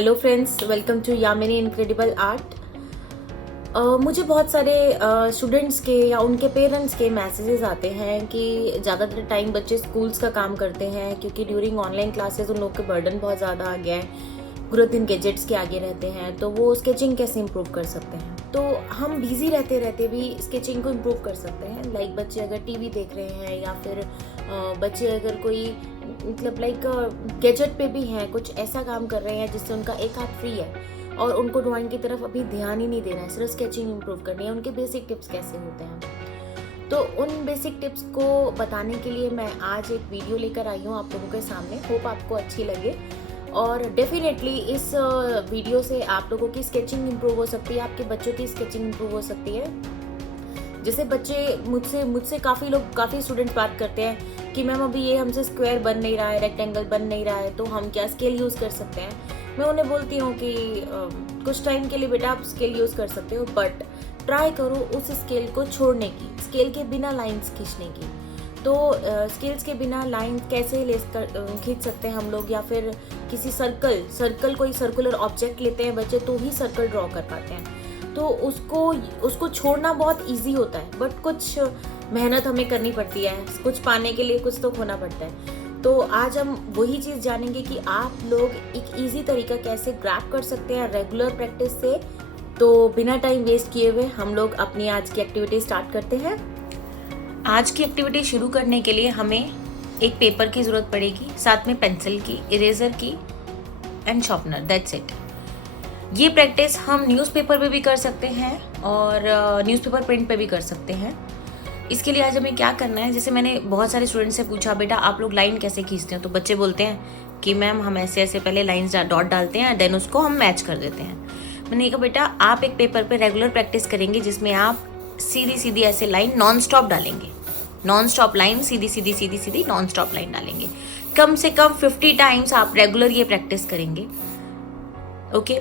Hello friends, welcome to Yamini incredible art. मुझे बहुत सारे स्टूडेंट्स के या उनके पेरेंट्स के मैसेजेस आते हैं कि ज़्यादातर टाइम बच्चे स्कूल्स का काम करते हैं क्योंकि ड्यूरिंग ऑनलाइन क्लासेस उन लोग के बर्डन बहुत ज़्यादा आ गया है, पूरे दिन गैजेट्स के आगे रहते हैं, तो वो स्केचिंग कैसे इम्प्रूव कर सकते हैं। तो हम बिज़ी रहते रहते भी स्केचिंग को इम्प्रूव कर सकते हैं। लाइक बच्चे अगर टीवी देख रहे हैं या फिर बच्चे अगर कोई मतलब लाइक गैजेट पे भी हैं, कुछ ऐसा काम कर रहे हैं जिससे उनका एक हाथ फ्री है और उनको ड्राइंग की तरफ अभी ध्यान ही नहीं देना है, सिर्फ स्केचिंग इम्प्रूव करनी है। उनके बेसिक टिप्स कैसे होते हैं, तो उन बेसिक टिप्स को बताने के लिए मैं आज एक वीडियो लेकर आई हूँ आप लोगों के सामने। होप आपको अच्छी लगे और डेफिनेटली इस वीडियो से आप लोगों की स्केचिंग इम्प्रूव हो सकती है, आपके बच्चों की स्केचिंग इम्प्रूव हो सकती है। जैसे बच्चे मुझसे काफ़ी स्टूडेंट्स बात करते हैं कि मैम अभी ये हमसे स्क्वायर बन नहीं रहा है, रेक्टेंगल बन नहीं रहा है, तो हम क्या स्केल यूज़ कर सकते हैं। मैं उन्हें बोलती हूँ कि कुछ टाइम के लिए बेटा आप स्केल यूज़ कर सकते हो, बट ट्राई करो उस स्केल को छोड़ने की, स्केल के बिना लाइंस खींचने की। तो स्केल्स के बिना लाइन कैसे खींच सकते हैं हम लोग, या फिर किसी सर्कल कोई सर्कुलर ऑब्जेक्ट लेते हैं बच्चे तो ही सर्कल ड्रॉ कर पाते हैं। तो उसको छोड़ना बहुत इजी होता है, बट कुछ मेहनत हमें करनी पड़ती है, कुछ पाने के लिए कुछ तो खोना पड़ता है। तो आज हम वही चीज़ जानेंगे कि आप लोग एक इजी तरीका कैसे ग्रैब कर सकते हैं रेगुलर प्रैक्टिस से। तो बिना टाइम वेस्ट किए हुए हम लोग अपनी आज की एक्टिविटी स्टार्ट करते हैं। आज की एक्टिविटी शुरू करने के लिए हमें एक पेपर की ज़रूरत पड़ेगी, साथ में पेंसिल की, इरेजर की एंड शार्पनर, दैट्स इट। ये प्रैक्टिस हम न्यूज़पेपर पे भी कर सकते हैं और न्यूज़पेपर प्रिंट पे भी कर सकते हैं। इसके लिए आज हमें क्या करना है, जैसे मैंने बहुत सारे स्टूडेंट से पूछा बेटा आप लोग लाइन कैसे खींचते हैं, तो बच्चे बोलते हैं कि मैम हम ऐसे ऐसे पहले लाइंस डॉट डालते हैं, देन उसको हम मैच कर देते हैं। मैंने कहा बेटा आप एक पेपर पे रेगुलर प्रैक्टिस करेंगे जिसमें आप सीधी सीधी ऐसे लाइन नॉन स्टॉप डालेंगे, नॉन स्टॉप लाइन सीधी सीधी नॉन स्टॉप लाइन डालेंगे। कम से कम 50 टाइम्स आप रेगुलर ये प्रैक्टिस करेंगे। ओके,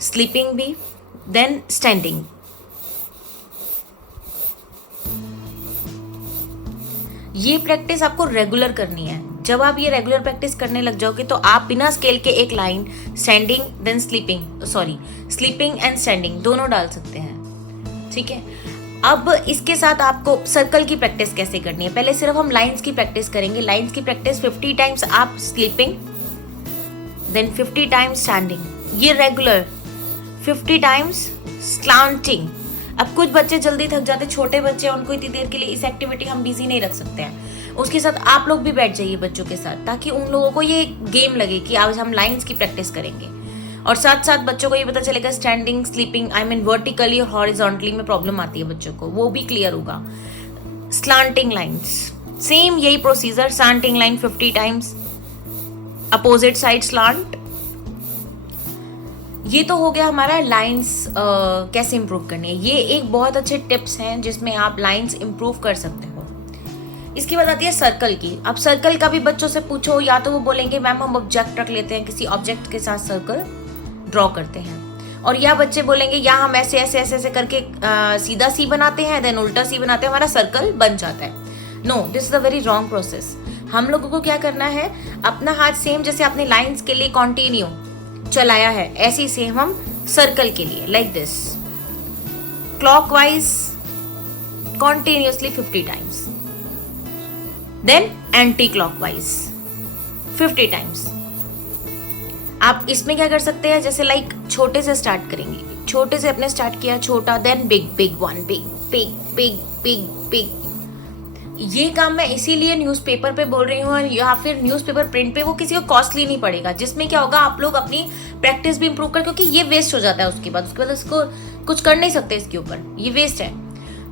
स्लीपिंग भी, देन स्टैंडिंग। ये प्रैक्टिस आपको रेगुलर करनी है। जब आप ये रेगुलर प्रैक्टिस करने लग जाओगे तो आप बिना स्केल के एक line standing then sleeping and standing दोनों डाल सकते हैं। ठीक है, अब इसके साथ आपको सर्कल की प्रैक्टिस कैसे करनी है। पहले सिर्फ हम लाइंस की प्रैक्टिस करेंगे। लाइंस की प्रैक्टिस 50 टाइम्स आप स्लीपिंग, देन 50 टाइम्स स्टैंडिंग, ये रेगुलर, 50 टाइम्स स्लांटिंग। अब कुछ बच्चे जल्दी थक जाते, छोटे बच्चे, उनको इतनी देर के लिए इस एक्टिविटी हम बिजी नहीं रख सकते हैं। उसके साथ आप लोग भी बैठ जाइए बच्चों के साथ, ताकि उन लोगों को ये गेम लगे कि आज हम लाइंस की प्रैक्टिस करेंगे और साथ साथ बच्चों को ये पता चलेगा standing, sleeping, I mean vertically और हॉरिजॉन्टली में प्रॉब्लम आती है बच्चों को, वो भी क्लियर होगा। स्लांटिंग लाइंस, सेम यही procedure, slanting line 50 times, opposite side slant. ये तो हो गया हमारा लाइंस कैसे इम्प्रूव करनी है। ये एक बहुत अच्छे टिप्स हैं जिसमें आप लाइंस इम्प्रूव कर सकते हो। इसके बाद आती है सर्कल की। अब सर्कल का भी बच्चों से पूछो, या तो वो बोलेंगे मैम हम ऑब्जेक्ट रख लेते हैं, किसी ऑब्जेक्ट के साथ सर्कल ड्रॉ करते हैं, और या बच्चे बोलेंगे या हम ऐसे ऐसे ऐसे ऐसे करके सीधा सी बनाते हैं, देन उल्टा सी बनाते हैं, हमारा सर्कल बन जाता है। No, this is a very wrong process. हम लोगों को क्या करना है, अपना हाथ सेम जैसे आपने लाइंस के लिए कॉन्टिन्यू चलाया है, ऐसे ही सेम हम सर्कल के लिए like this clockwise continuously 50 times, then anti clockwise 50 times. आप इसमें क्या कर सकते हैं, जैसे लाइक छोटे से स्टार्ट करेंगे, छोटे से अपने स्टार्ट किया, छोटा, देन बिग वन, बिग। ये काम मैं इसीलिए न्यूज़पेपर पे बोल रही हूँ या फिर न्यूज़पेपर प्रिंट पे, वो किसी को कॉस्टली नहीं पड़ेगा, जिसमें क्या होगा आप लोग अपनी प्रैक्टिस भी इम्प्रूव कर, क्योंकि ये वेस्ट हो जाता है उसके बाद इसको कुछ कर नहीं सकते, इसके ऊपर ये वेस्ट है।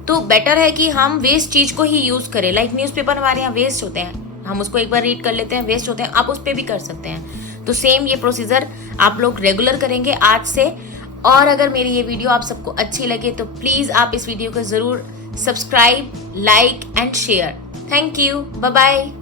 तो बेटर है कि हम वेस्ट चीज़ को ही यूज़ करें। लाइक न्यूज़पेपर हमारे यहाँ वेस्ट होते हैं, हम उसको एक बार रीड कर लेते हैं, वेस्ट होते हैं, आप उस पर भी कर सकते हैं। तो सेम ये प्रोसीजर आप लोग रेगुलर करेंगे आज से। और अगर मेरी ये वीडियो आप सबको अच्छी लगे तो प्लीज़ आप इस वीडियो को ज़रूर subscribe, like and share. Thank you, bye bye.